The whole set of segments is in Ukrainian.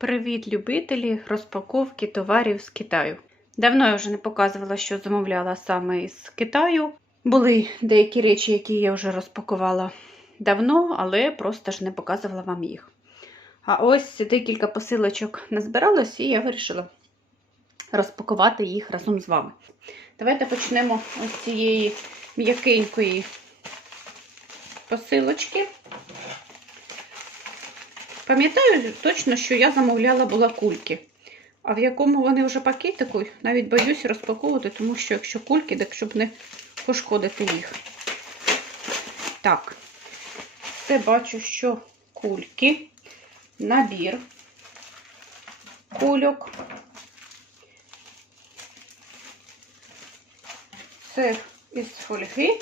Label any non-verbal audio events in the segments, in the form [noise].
Привіт, любителі розпаковки товарів з Китаю. Давно я вже не показувала, що замовляла саме із Китаю. Були деякі речі, які я вже розпакувала давно, але просто ж не показувала вам їх. А ось декілька посилочок назбиралось, і я вирішила розпакувати їх разом з вами. Давайте почнемо ось цієї м'якенької посилочки. Пам'ятаю точно, що я замовляла була кульки. А в якому вони вже пакетику, навіть боюсь розпаковувати, тому що якщо кульки, так щоб не пошкодити їх. Так, це бачу, що кульки, набір кульок. Це із фольги,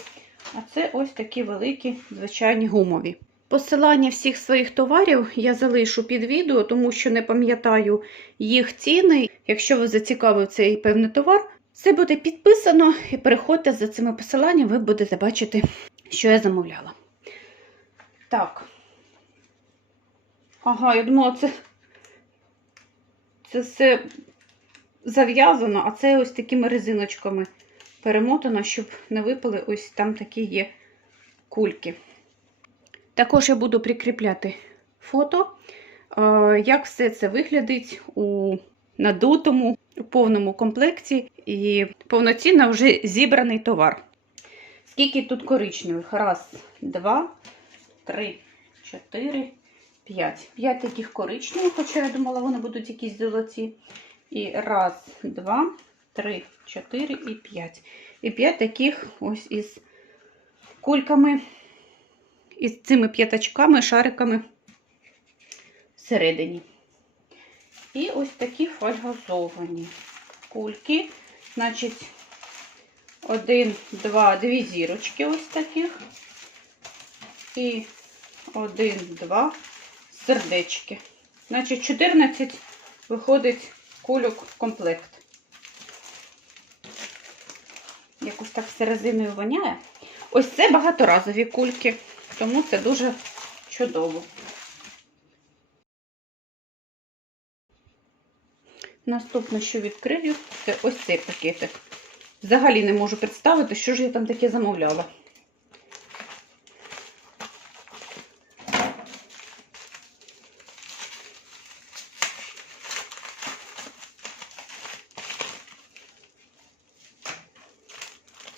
а це ось такі великі звичайні гумові. Посилання всіх своїх товарів я залишу під відео, тому що не пам'ятаю їх ціни. Якщо ви зацікавив цей певний товар, це буде підписано і переходьте за цими посиланнями, ви будете бачити, що я замовляла. Так. Ага, я думала, це, це все зав'язано, а це ось такими резиночками перемотано, щоб не випали ось там такі є кульки. Також я буду прикріпляти фото, як все це виглядить у надутому, у повному комплекті і повноцінно вже зібраний товар. Скільки тут коричневих? Раз, два, три, чотири, п'ять. П'ять таких коричневих, хоча я думала, вони будуть якісь золоті. І раз, два, три, чотири і п'ять. І п'ять таких ось із кульками із цими п'ятачками, шариками всередині. І ось такі фольгозовані кульки. Значить, один, два, дві зірочки ось таких. І один, два сердечки. Значить, 14 виходить кульок комплект. Якось так все резиною воняє. Ось це багаторазові кульки. Тому це дуже чудово. Наступне, що відкрию, це ось цей пакетик. Взагалі не можу представити, що ж я там таке замовляла.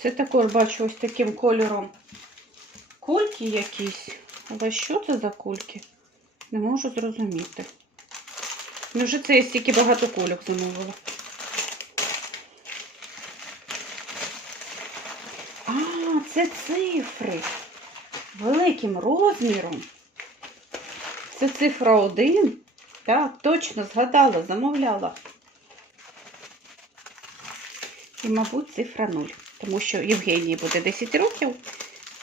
Це також бачу ось таким кольором кульки якісь. Але що це за кульки? Не можу зрозуміти. Ну, вже це я стільки багато кульок замовила. А, це цифри. Великим розміром. Це цифра 1. Так, точно згадала, замовляла. І, мабуть, цифра 0. Тому що Євгенії буде 10 років.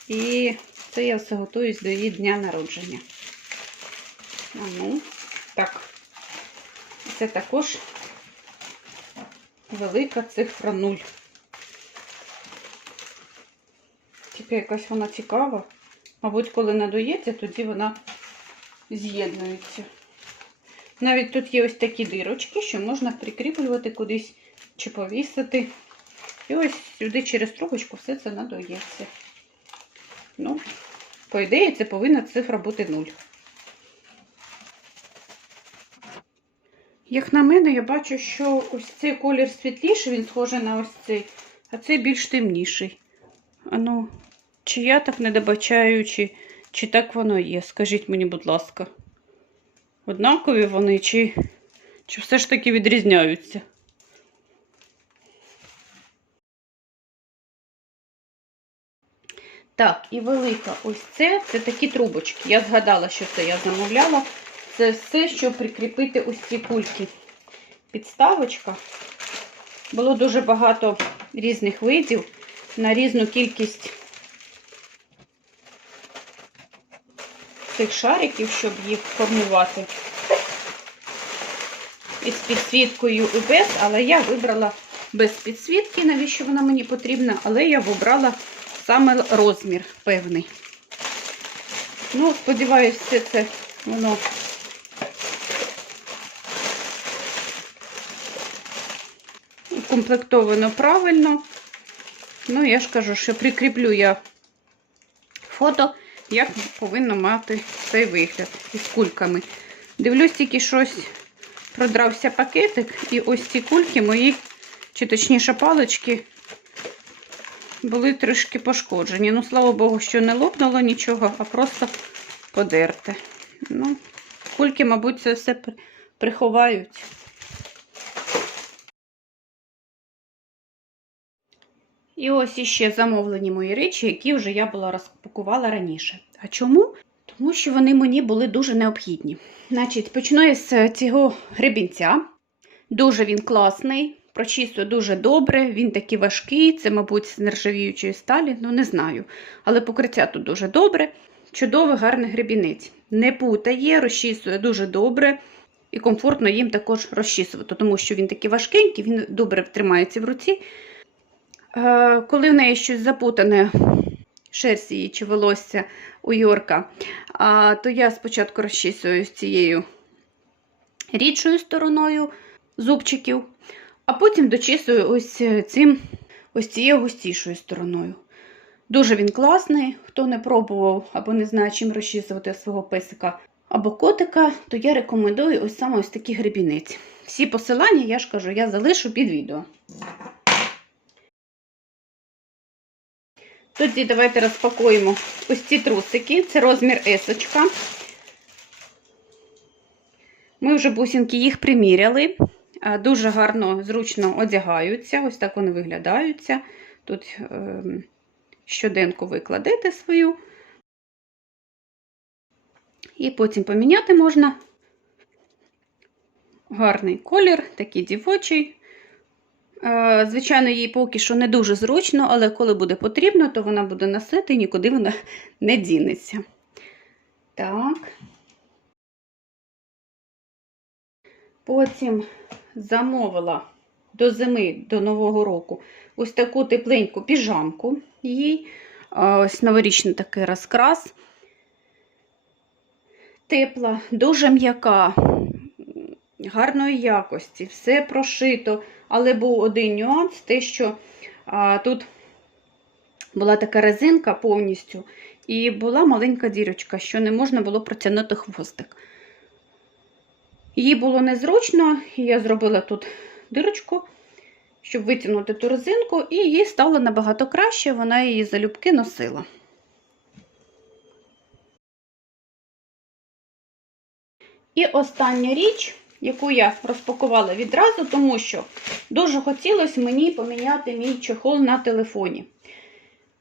І це я все готуюсь до її дня народження. А ну, так, це також велика цифра 0. Тільки якась вона цікава. Мабуть, коли надується, тоді вона з'єднується. Навіть тут є ось такі дирочки, що можна прикріплювати кудись чи повісити. І ось сюди через трубочку все це надується. Ну, по ідеї, це повинна цифра бути 0. Як на мене, я бачу, що ось цей колір світліший, він схожий на ось цей, а цей більш темніший. А ну, чи я так не добачаю, чи, чи так воно є? Скажіть мені, будь ласка. Однакові вони, чи, чи все ж таки відрізняються? Так, і велика ось це, це такі трубочки. Я згадала, що це я замовляла. Це все, щоб прикріпити ось ці кульки. Підставочка. Було дуже багато різних видів на різну кількість цих шариків, щоб їх формувати. Із підсвіткою і без, але я вибрала без підсвітки, навіщо вона мені потрібна, але я вибрала саме розмір певний. Ну, сподіваюся, все це воно укомплектовано правильно. Ну, я ж кажу, що прикріплю я фото, як повинно мати цей вигляд із кульками. Дивлюсь, тільки щось продрався пакетик, і ось ці кульки мої, чи точніше палички були трішки пошкоджені. Ну, слава Богу, що не лопнуло нічого, а просто подерте. Ну, кульки, мабуть, це все приховають. І ось іще замовлені мої речі, які вже я була розпакувала раніше. А чому? Тому що вони мені були дуже необхідні. Значить, почну я з цього гребінця. Дуже він класний, прочистує дуже добре, він такий важкий, це, мабуть, з нержавіючої сталі, ну не знаю. Але покриття тут дуже добре. Чудовий, гарний гребінець. Не путає, розчісує дуже добре і комфортно їм також розчісувати, тому що він такий важкенький, він добре тримається в руці. Е, Коли в неї щось запутане, шерсть її чи волосся у Йорка, то я спочатку розчісую цією рідшою стороною зубчиків, а потім дочісую ось цим, ось цією густішою стороною. Дуже він класний. Хто не пробував або не знає, чим розчісувати свого песика або котика, то я рекомендую ось саме ось такий гребінець. Всі посилання, я ж кажу, я залишу під відео. Тоді давайте розпакуємо ось ці трусики. Це розмір есочка. Ми вже бусинки їх приміряли. А, Дуже гарно, зручно одягаються. Ось так вони виглядаються. Тут е, щоденку ви кладете свою. І потім поміняти можна. Гарний колір, такий дівочий. Е, Звичайно, їй поки що не дуже зручно, але коли буде потрібно, то вона буде носити і нікуди вона [laughs] не дінеться. Так. Потім замовила до зими, до Нового року, ось таку тепленьку піжамку їй. Ось новорічний такий розкрас. Тепла, дуже м'яка, гарної якості, все прошито. Але був один нюанс, те, що а, тут була така резинка повністю, і була маленька дірочка, що не можна було протягнути хвостик. Їй було незручно, і я зробила тут дирочку, щоб витягнути ту резинку, і їй стало набагато краще, вона її залюбки носила. І остання річ, яку я розпакувала відразу, тому що дуже хотілося мені поміняти мій чехол на телефоні.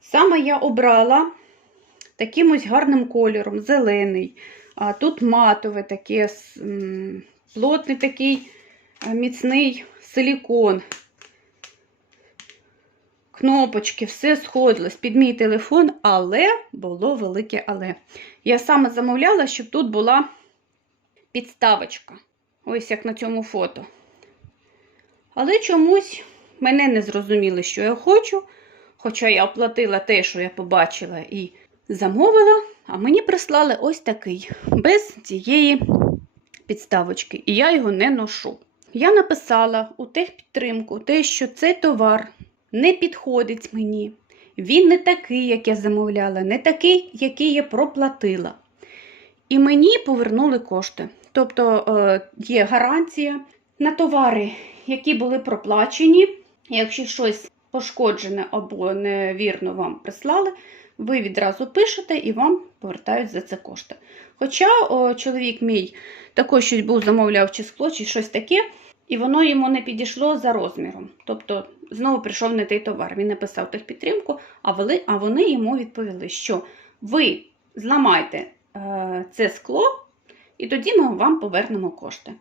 Саме я обрала таким ось гарним кольором, зелений. А тут матове таке, плотний такий е, міцний силікон. Кнопочки, все сходилось під мій телефон, але було велике але. Я саме замовляла, щоб тут була підставочка. Ось як на цьому фото. Але чомусь мене не зрозуміли, що я хочу. Хоча я оплатила те, що я побачила і замовила, а мені прислали ось такий, без цієї підставочки. І я його не ношу. Я написала у техпідтримку те, що цей товар не підходить мені. Він не такий, як я замовляла, не такий, який я проплатила. І мені повернули кошти. Тобто е, є гарантія на товари, які були проплачені. Якщо щось пошкоджене або невірно вам прислали, ви відразу пишете і вам повертають за це кошти. Хоча о, чоловік мій також щось був замовляв чи скло, чи щось таке, і воно йому не підійшло за розміром. Тобто знову прийшов не той товар. Він написав техпідтримку, а, вели, а вони йому відповіли, що ви зламайте е, це скло, і тоді ми вам повернемо кошти.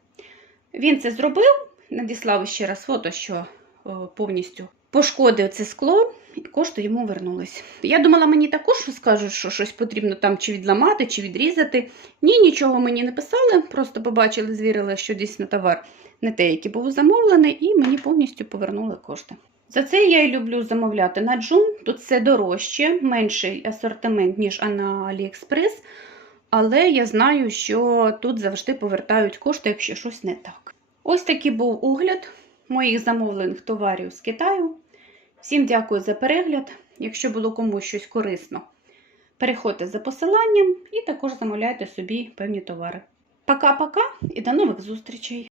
Він це зробив, надіслав ще раз фото, що о, повністю пошкодив це скло, і кошти йому вернулись. Я думала, мені також скажуть, що щось потрібно там чи відламати, чи відрізати. Ні, нічого мені не писали, просто побачили, звірили, що дійсно товар не те, який був замовлений, і мені повністю повернули кошти. За це я і люблю замовляти на Джум. Тут все дорожче, менший асортимент, ніж на AliExpress. Але я знаю, що тут завжди повертають кошти, якщо щось не так. Ось такий був огляд моїх замовлених товарів з Китаю. Всім дякую за перегляд. Якщо було комусь щось корисно, переходьте за посиланням і також замовляйте собі певні товари. Пока-пока і до нових зустрічей!